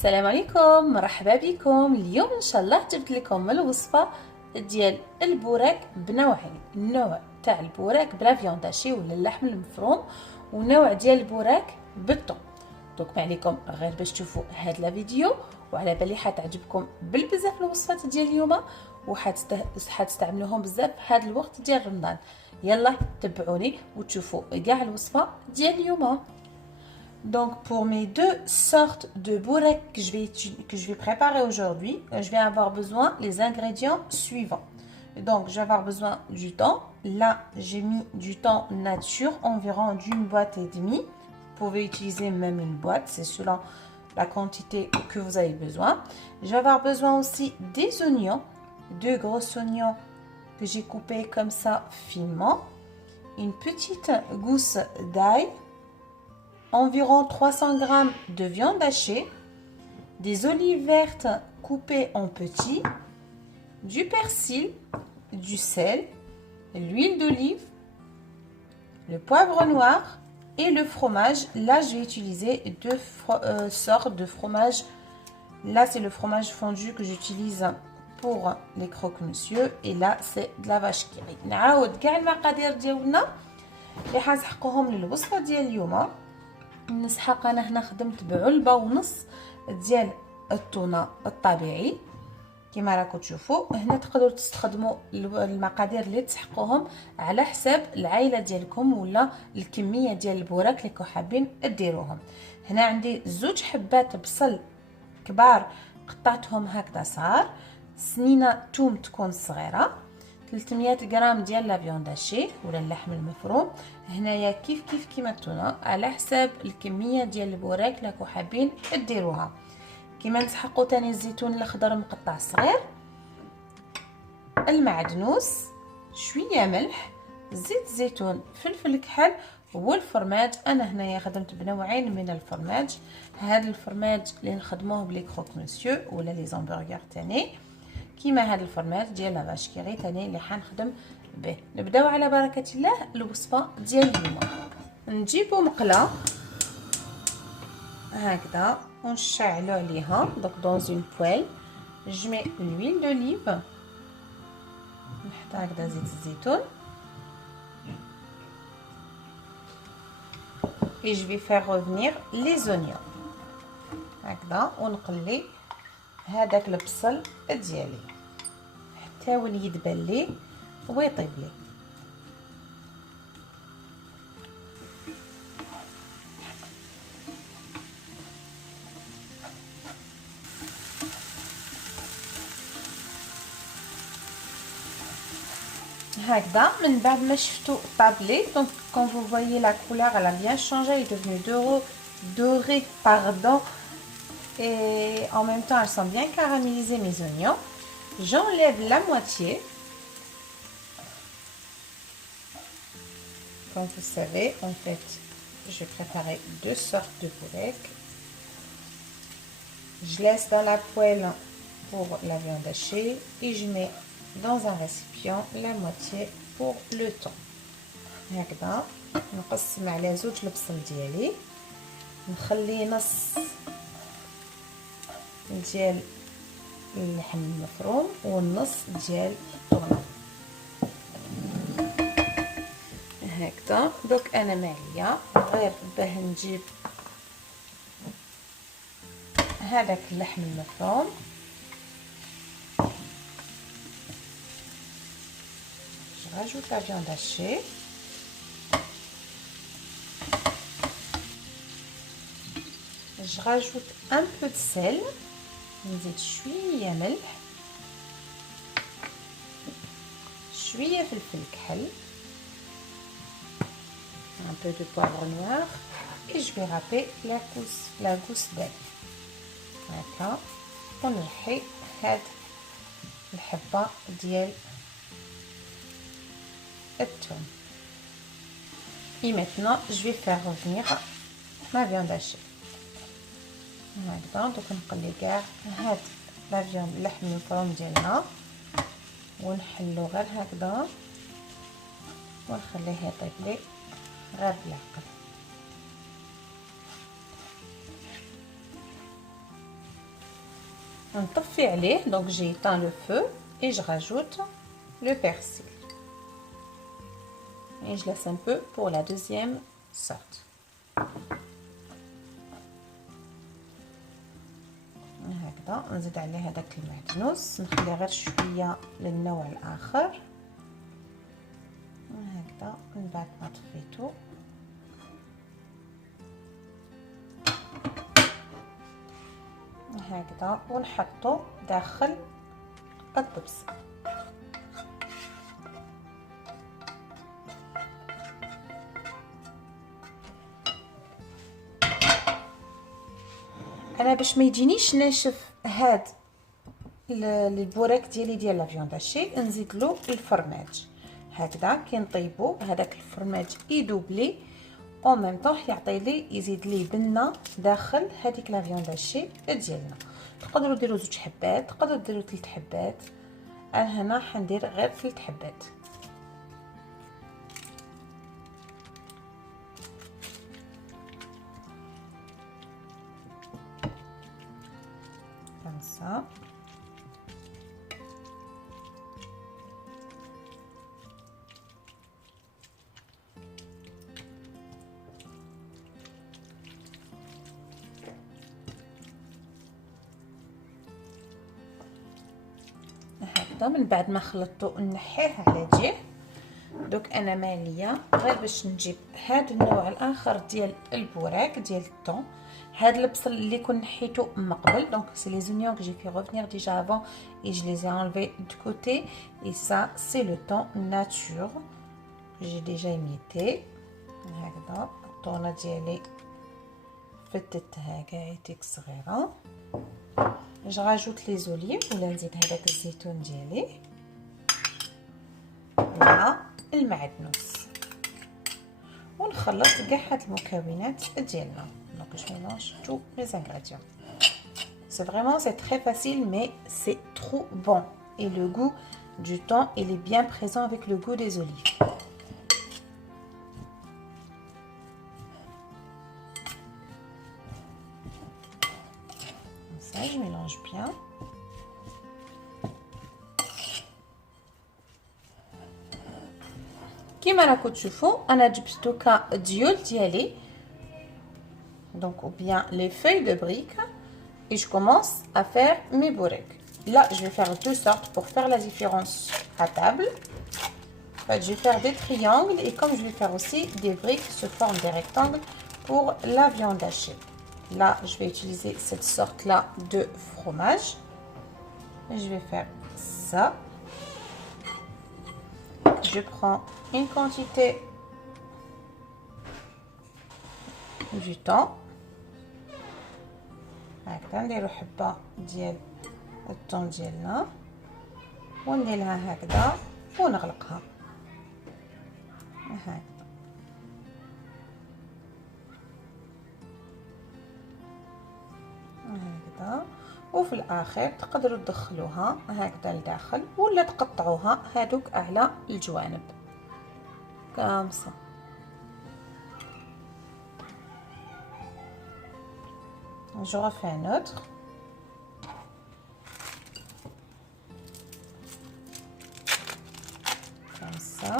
السلام عليكم، مرحبا بكم. اليوم ان شاء الله جبت لكم الوصفه ديال البوراك بنوعين، النوع تاع البوراك بلا فيونداشي ولا اللحم المفروم، ونوع ديال البوراك بالثوم. دونك ما عليكم غير باش تشوفوا هاد لا فيديو، وعلى بالي حتعجبكم بالبزاف الوصفات ديال اليوم، وحتستعملوهم بزاف في هاد الوقت ديال رمضان. يلا تبعوني وتشوفوا كاع الوصفه ديال اليوم. Donc pour mes deux sortes de bourrec que je vais préparer aujourd'hui, je vais avoir besoin les ingrédients suivants. Donc je vais avoir besoin du thon. Là j'ai mis du thon nature, environ d'une boîte et demie. Vous pouvez utiliser même une boîte, c'est selon la quantité que vous avez besoin. Je vais avoir besoin aussi des oignons, deux gros oignons que j'ai coupés comme ça finement. Une petite gousse d'ail. Environ 300 g de viande hachée, des olives vertes coupées en petits, du persil, du sel, l'huile d'olive, le poivre noir et le fromage. Là, je vais utiliser deux sortes de fromage. Là, c'est le fromage fondu que j'utilise pour les croque-monsieur. Et là, c'est de la vache qui rit. نعاود كاع المقادير ديالنا اللي حنسحقوهم للوصفه ديال اليوم. نسحق انا هنا خدمت بعلبه ونص ديال التونه الطبيعي كما راكم تشوفوا. هنا تقدروا تستخدموا المقادير اللي تسحقوهم على حساب العائله ديالكم ولا الكميه ديال البوراك اللي كنتو حابين ديروهم. هنا عندي زوج حبات بصل كبار قطعتهم هكذا صغار، سنينه توم تكون صغيره، 300 غرام ديال لا فيونداشي ولا اللحم المفروم. هنايا كيف كيما التونه على حساب الكميه ديال البوراك اللي راكم حابين ديروها. كيما نسحقوا تاني الزيتون الاخضر مقطع صغير، المعدنوس، شويه ملح، زيت زيتون، فلفل كحل والفرماج. انا هنايا خدمت بنوعين من الفرماج. هذا الفرماج اللي نخدموه بلي كروك مسيو ولا لي زامبرغر تاني، كيما هذا الفرماج ديال لا فاش كيري تاني اللي حنخدم به. نبداو على بركه الله الوصفه ديال اليوم. نجيبو مقله هكذا ونشعلو عليها دونك دون اون بويل. جو مي لويل دوليف، نحط هكذا زيت الزيتون et je vais faire revenir les oignons هكذا، ونقلي هذاك البصل ديالي حتى ولي يدبل لي ويطيب لي. هكذا من بعد ما شفتو طاب لي. دونك quand vous voyez la couleur elle a bien changé, elle est devenue dorée pardon, et en même temps elles sont bien caramélisées mes oignons. J'enlève la moitié. Comme vous savez, en fait, je vais préparer deux sortes de bourrec. Je laisse dans la poêle pour la viande hachée et je mets dans un récipient la moitié pour le thon. هكذا نقسم على زوج البصل ديالي، نخلي نص ديال اللحم المفروم والنص ديال الطونه هكذا. دوك انا معليا غير باه نجيب هذاك اللحم المفروم، je rajoute la viande hachée, je rajoute un peu de sel، نزيد شويه ملح، شويه فلفل كحل، un peu de poivre noir et je vais râper la gousse d'ail هكا. ونرحي هاد الحبه ديال الثوم. Et maintenant je vais faire revenir ma viande hachée هكذا. دوك نقلي كاع هاد لا فيوند اللحم المفروم ديالنا ونحلو غير هكذا ونخليه يطيب لي غير بالعقل. نطفي عليه. Donc j'ai éteint le feu et je rajoute le persil. Et je laisse un peu pour la deuxième sorte. هكذا نزيد عليه هذاك المعدنوس، نخليه غير شويه للنوع الاخر هكذا من بعد ما طفيته. هكذا ونحطه داخل الطبسة. انا باش ما يجينيش ناشف هاد البوراك ديالي ديال لا فيوند هاشي، نزيد له الفرماج هكذا كي نطيبو هذاك الفرماج يذوب لي او ميم طون يعطي لي يزيد لي بنه داخل هذيك لا فيوند هاشي ديالنا. تقدروا ديروا 2 حبات، تقدروا ديروا 3 حبات، انا هنا حندير غير 3 حبات. كمسا هكذا. من بعد ما خلطته نحيه على جهه. دوك انا ماليه غير باش نجيب هذا النوع الاخر ديال البوراك ديال الثوم. هاد البصل اللي كنت نحيته من قبل، دونك سي لي زونيون que j'ai fait revenir déjà avant et je les ai enlevés de côté, et ça c'est le thon nature que j'ai déjà émietté. هكذا الطونه ديالي فتتها كاعيتك صغيره. جو راجوت لي زوليف ولا نزيد هذاك الزيتون ديالي مع المعدنوس ونخلط كاع هاد المكونات ديالنا. Donc je mélange tous les ingrédients. C'est vraiment, c'est très facile, mais c'est trop bon. Et le goût du thon, il est bien présent avec le goût des olives. Comme ça, je mélange bien. كيما راكم تشوفوا انا جبت دوكا ديول ديالي، donc ou bien les feuilles de briques, et je commence à faire mes bourrecs. Là je vais faire 2 sortes pour faire la différence à table. En fait, je vais faire des triangles, et comme je vais faire aussi des briques qui se forment des rectangles pour la viande hachée. Là je vais utiliser cette sorte là de fromage et je vais faire ça. Je prends une quantité du thon هكذا، نديرو حبه ديال الثوم ديالنا ونديرها هكذا ونغلقها هكذا. هكذا وفي الاخر تقدروا تدخلوها هكذا لداخل ولا تقطعوها هادوك على الجوانب كامسه. Je refais un autre. Comme ça.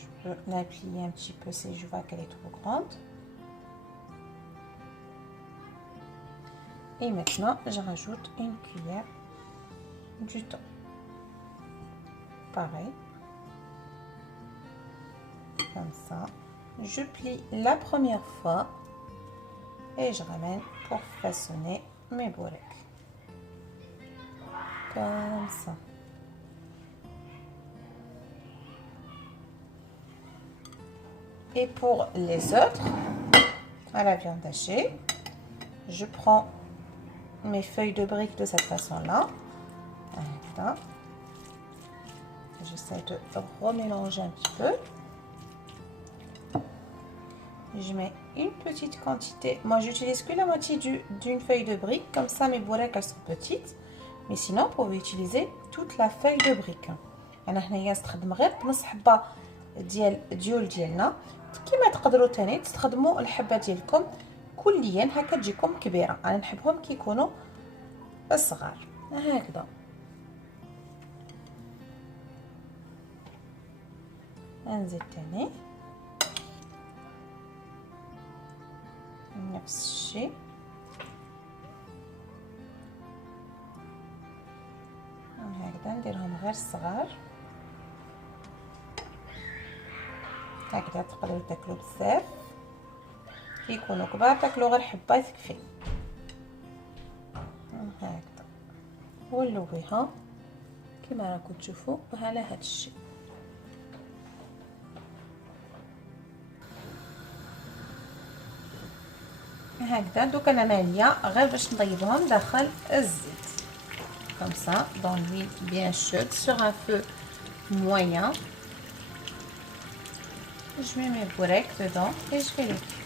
Je peux la plier un petit peu si je vois qu'elle est trop grande. Et maintenant, je rajoute une cuillère du thon. Pareil, comme ça, je plie la première fois et je ramène pour façonner mes bourrecs comme ça. Et pour les autres, à la viande hachée, je prends mes feuilles de briques de cette façon là. Voilà. J'essaie de remélanger un petit peu. Je mets une petite quantité. Moi, j'utilise que la moitié d'une feuille de brique. Comme ça, mes bourrecs, elles sont petites. Mais sinon, vous pouvez utiliser toute la feuille de brique. أنا هنايا نستخدم غير بنص حبة ديالنا. كما تقدروا تاني تستخدموا الحبه ديالكم كليا هكا تجيكم كبيره. انا نحبهم كيكونوا صغار هكذا. نزيد تاني نفس الشيء. هكذا نديرهم غير صغار هكذا. تقدروا تاكلوا بزاف، كيكونوا كبار تاكلوا غير حبه تكفي هكذا. ونلويها كما راكم تشوفوا على هذا الشيء هكذا. دوك انا ناويه غير باش نطيبهم داخل الزيت comme ça dans l'huile bien chaude sur un feu moyen. Je mets mes bourrecs dedans et je vais les cuire.